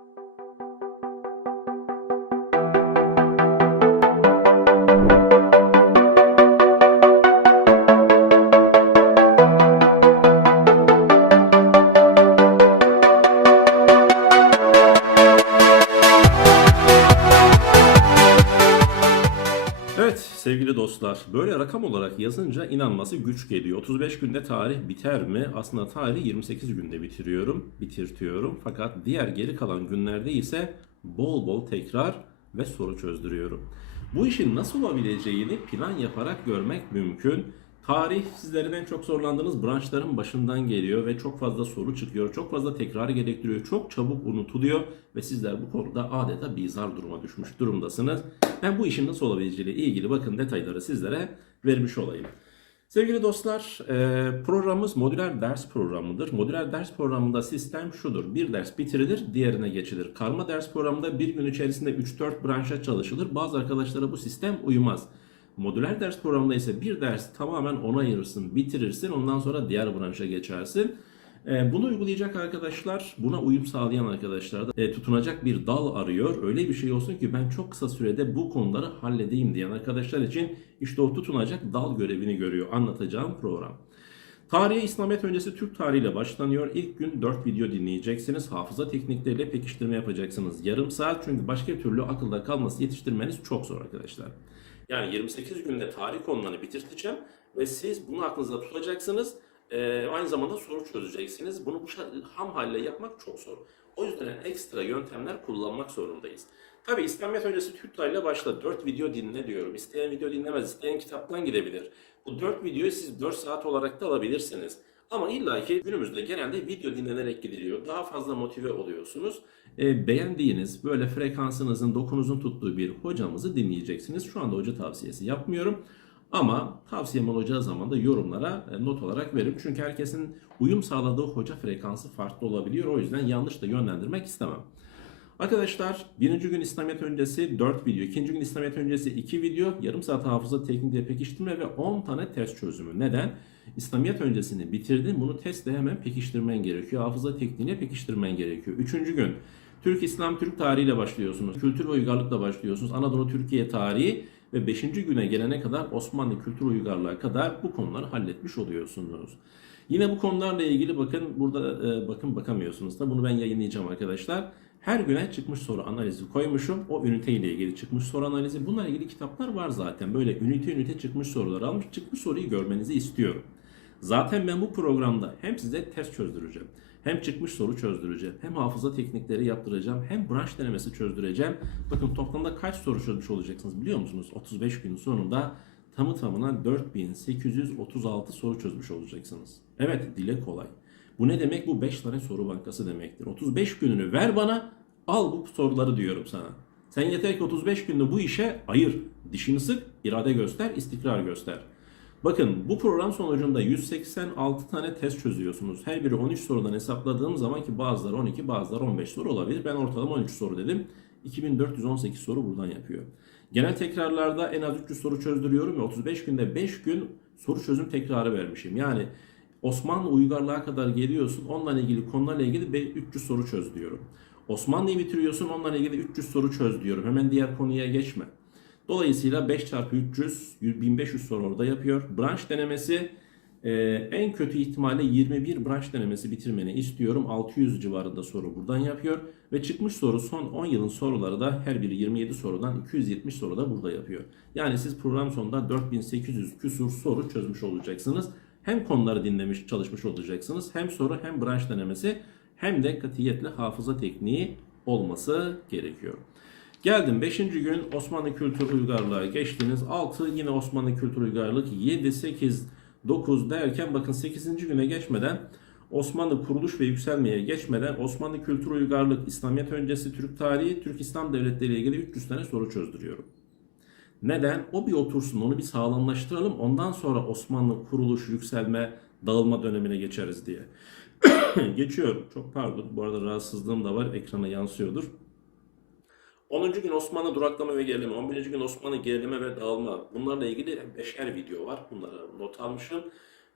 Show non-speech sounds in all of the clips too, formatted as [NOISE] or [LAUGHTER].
Thank you. Sevgili dostlar böyle rakam olarak yazınca inanması güç geliyor. 35 günde tarih biter mi? Aslında tarih 28 günde bitiriyorum, bitirtiyorum. Fakat diğer geri kalan günlerde ise bol bol tekrar ve soru çözdürüyorum. Bu işin nasıl olabileceğini plan yaparak görmek mümkün. Tarih sizlerin en çok zorlandığınız branşların başından geliyor ve çok fazla soru çıkıyor, çok fazla tekrar gerektiriyor, çok çabuk unutuluyor ve sizler bu konuda adeta bizar duruma düşmüş durumdasınız. Ben bu işin nasıl olabileceğiyle ilgili bakın detayları sizlere vermiş olayım. Sevgili dostlar, e, programımız modüler ders programıdır. Modüler ders programında sistem şudur. Bir ders bitirilir, diğerine geçilir. Karma ders programında bir gün içerisinde 3-4 branşa çalışılır. Bazı arkadaşlara bu sistem uymaz. Modüler ders programında ise bir ders tamamen ona ayırırsın, bitirirsin. Ondan sonra diğer branşa geçersin. E, Bunu uygulayacak arkadaşlar, buna uyum sağlayan arkadaşlar da e, tutunacak bir dal arıyor. Öyle bir şey olsun ki ben çok kısa sürede bu konuları halledeyim diyen arkadaşlar için işte o tutunacak dal görevini görüyor anlatacağım program. Tarihe İslamiyet öncesi Türk tarihiyle başlanıyor. İlk gün 4 video dinleyeceksiniz. Hafıza teknikleriyle pekiştirme yapacaksınız. Yarım saat çünkü başka türlü akılda kalması yetiştirmeniz çok zor arkadaşlar. Yani 28 günde tarih konularını bitirteceğim ve siz bunu aklınızda tutacaksınız. Ee, aynı zamanda soru çözeceksiniz. Bunu bu ham halle yapmak çok zor. O yüzden ekstra yöntemler kullanmak zorundayız. Tabi İslamiyet öncesi Türk tarihiyle başla. 4 video dinle diyorum. İsteyen video dinlemez, isteyen kitaptan gidebilir. Bu 4 videoyu siz 4 saat olarak da alabilirsiniz. Ama illaki günümüzde genelde video dinlenerek gidiliyor. Daha fazla motive oluyorsunuz. E, beğendiğiniz, böyle frekansınızın, dokunuzun tuttuğu bir hocamızı dinleyeceksiniz. Şu anda hoca tavsiyesi yapmıyorum. Ama tavsiyem olacağı zaman da yorumlara e, not olarak veririm. Çünkü herkesin uyum sağladığı hoca frekansı farklı olabiliyor. O yüzden yanlış da yönlendirmek istemem. Arkadaşlar birinci gün İslamiyet öncesi 4 video, ikinci gün İslamiyet öncesi 2 video, yarım saat hafıza teknikle pekiştirme ve 10 tane test çözümü. Neden? İslamiyet öncesini bitirdin, bunu testle hemen pekiştirmen gerekiyor. Hafıza tekniğiyle pekiştirmen gerekiyor. Üçüncü gün Türk İslam Türk tarihiyle başlıyorsunuz. Kültür ve uygarlıkla başlıyorsunuz. Anadolu Türkiye tarihi ve 5. güne gelene kadar Osmanlı kültür uygarlığa kadar bu konuları halletmiş oluyorsunuz. Yine bu konularla ilgili bakın burada e, bakın bakamıyorsunuz da bunu ben yayınlayacağım arkadaşlar. Her güne çıkmış soru analizi koymuşum. O ünite ile ilgili çıkmış soru analizi. Bununla ilgili kitaplar var zaten. Böyle ünite ünite çıkmış sorular almış. Çıkmış soruyu görmenizi istiyorum. Zaten ben bu programda hem size test çözdüreceğim, hem çıkmış soru çözdüreceğim, hem hafıza teknikleri yaptıracağım, hem branş denemesi çözdüreceğim. Bakın toplamda kaç soru çözmüş olacaksınız biliyor musunuz? 35 gün sonunda tamı tamına 4836 soru çözmüş olacaksınız. Evet dile kolay. Bu ne demek? Bu 5 tane soru bankası demektir. 35 gününü ver bana, al bu soruları diyorum sana. Sen yeter ki 35 günde bu işe ayır. Dişini sık, irade göster, istikrar göster. Bakın bu program sonucunda 186 tane test çözüyorsunuz. Her biri 13 sorudan hesapladığım zaman ki bazıları 12 bazıları 15 soru olabilir. Ben ortalama 13 soru dedim. 2418 soru buradan yapıyor. Genel tekrarlarda en az 300 soru çözdürüyorum ve 35 günde 5 gün soru çözüm tekrarı vermişim. Yani Osmanlı uygarlığa kadar geliyorsun. Onunla ilgili konularla ilgili be- 300 soru çöz diyorum. Osmanlı'yı bitiriyorsun. Onunla ilgili 300 soru çöz diyorum. Hemen diğer konuya geçme. Dolayısıyla 5 çarpı 300 1500 soru orada yapıyor. Branş denemesi e, en kötü ihtimalle 21 branş denemesi bitirmeni istiyorum. 600 civarında soru buradan yapıyor. Ve çıkmış soru son 10 yılın soruları da her biri 27 sorudan 270 soru da burada yapıyor. Yani siz program sonunda 4800 küsur soru çözmüş olacaksınız. Hem konuları dinlemiş çalışmış olacaksınız. Hem soru hem branş denemesi hem de katiyetle hafıza tekniği olması gerekiyor. Geldim 5. gün Osmanlı kültür uygarlığa geçtiniz. 6 yine Osmanlı kültür uygarlık 7 8 9 derken bakın 8. güne geçmeden Osmanlı kuruluş ve yükselmeye geçmeden Osmanlı kültür uygarlık, İslamiyet öncesi Türk tarihi, Türk İslam devletleri ile ilgili 300 tane soru çözdürüyorum. Neden? O bir otursun, onu bir sağlamlaştıralım. Ondan sonra Osmanlı kuruluş, yükselme, dağılma dönemine geçeriz diye. [COUGHS] Geçiyorum. Çok pardon. Bu arada rahatsızlığım da var. Ekrana yansıyordur. 10. gün Osmanlı duraklama ve gerileme, 11. gün Osmanlı gerileme ve dağılma. Bunlarla ilgili beşer video var. Bunları not almışım.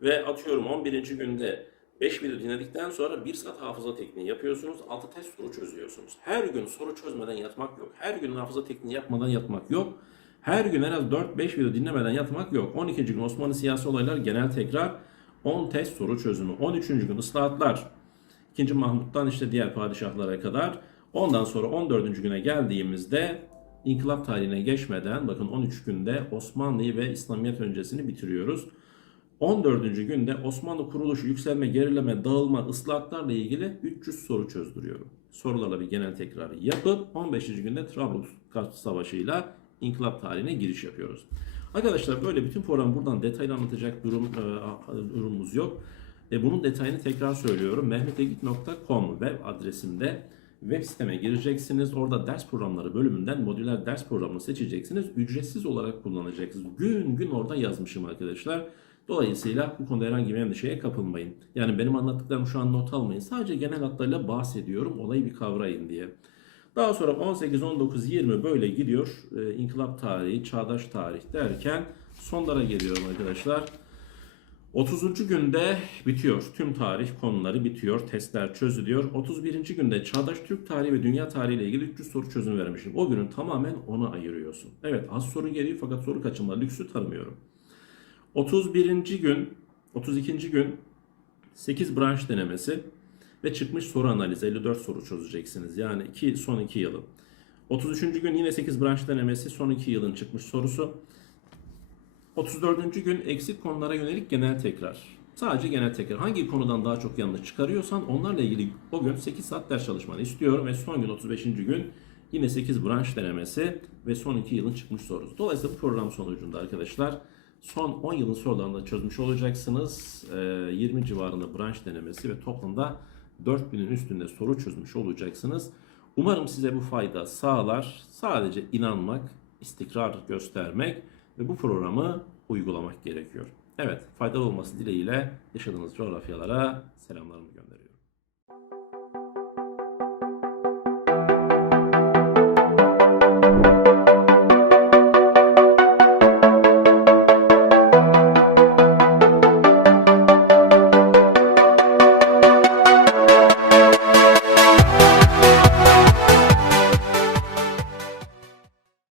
Ve atıyorum 11. günde 5 video dinledikten sonra 1 saat hafıza tekniği yapıyorsunuz. 6 test soru çözüyorsunuz. Her gün soru çözmeden yatmak yok. Her gün hafıza tekniği yapmadan yatmak yok. Her gün en az 4-5 video dinlemeden yatmak yok. 12. gün Osmanlı siyasi olaylar genel tekrar. 10 test soru çözümü. 13. gün ıslahatlar. 2. Mahmut'tan işte diğer padişahlara kadar. Ondan sonra 14. güne geldiğimizde İnkılap tarihine geçmeden bakın 13 günde Osmanlı'yı ve İslamiyet öncesini bitiriyoruz. 14. günde Osmanlı kuruluşu, yükselme, gerileme, dağılma, ıslahatlarla ilgili 300 soru çözdürüyorum. Sorularla bir genel tekrarı yapıp 15. günde Trablusgarp Savaşı'yla inkılap tarihine giriş yapıyoruz. Arkadaşlar böyle bütün program buradan detaylı anlatacak durum e, durumumuz yok. E, bunun detayını tekrar söylüyorum. mehmetegit.com web adresimde web siteme gireceksiniz. Orada ders programları bölümünden modüler ders programını seçeceksiniz. Ücretsiz olarak kullanacaksınız. Gün gün orada yazmışım arkadaşlar. Dolayısıyla bu konuda herhangi bir endişeye kapılmayın. Yani benim anlattıklarımı şu an not almayın. Sadece genel hatlarıyla bahsediyorum. Olayı bir kavrayın diye. Daha sonra 18, 19, 20 böyle gidiyor. Ee, İnkılap tarihi, çağdaş tarih derken sonlara geliyorum arkadaşlar. 30. günde bitiyor. Tüm tarih konuları bitiyor. Testler çözülüyor. 31. günde çağdaş Türk tarihi ve dünya tarihi ile ilgili 300 soru çözüm vermişim. O günün tamamen ona ayırıyorsun. Evet az soru geliyor fakat soru kaçınma lüksü tanımıyorum. 31. gün, 32. gün 8 branş denemesi ve çıkmış soru analizi 54 soru çözeceksiniz. Yani iki, son 2 yılın. 33. gün yine 8 branş denemesi son 2 yılın çıkmış sorusu. 34. gün eksik konulara yönelik genel tekrar. Sadece genel tekrar. Hangi konudan daha çok yanlış çıkarıyorsan onlarla ilgili o gün 8 saat ders çalışmanı istiyorum. Ve son gün 35. gün yine 8 branş denemesi ve son 2 yılın çıkmış sorusu. Dolayısıyla bu program sonucunda arkadaşlar son 10 yılın sorularını da çözmüş olacaksınız. Ee, 20 civarında branş denemesi ve toplamda 4000'in üstünde soru çözmüş olacaksınız. Umarım size bu fayda sağlar. Sadece inanmak, istikrar göstermek ve bu programı uygulamak gerekiyor. Evet, faydalı olması dileğiyle yaşadığınız coğrafyalara selamlarımı gönderiyorum.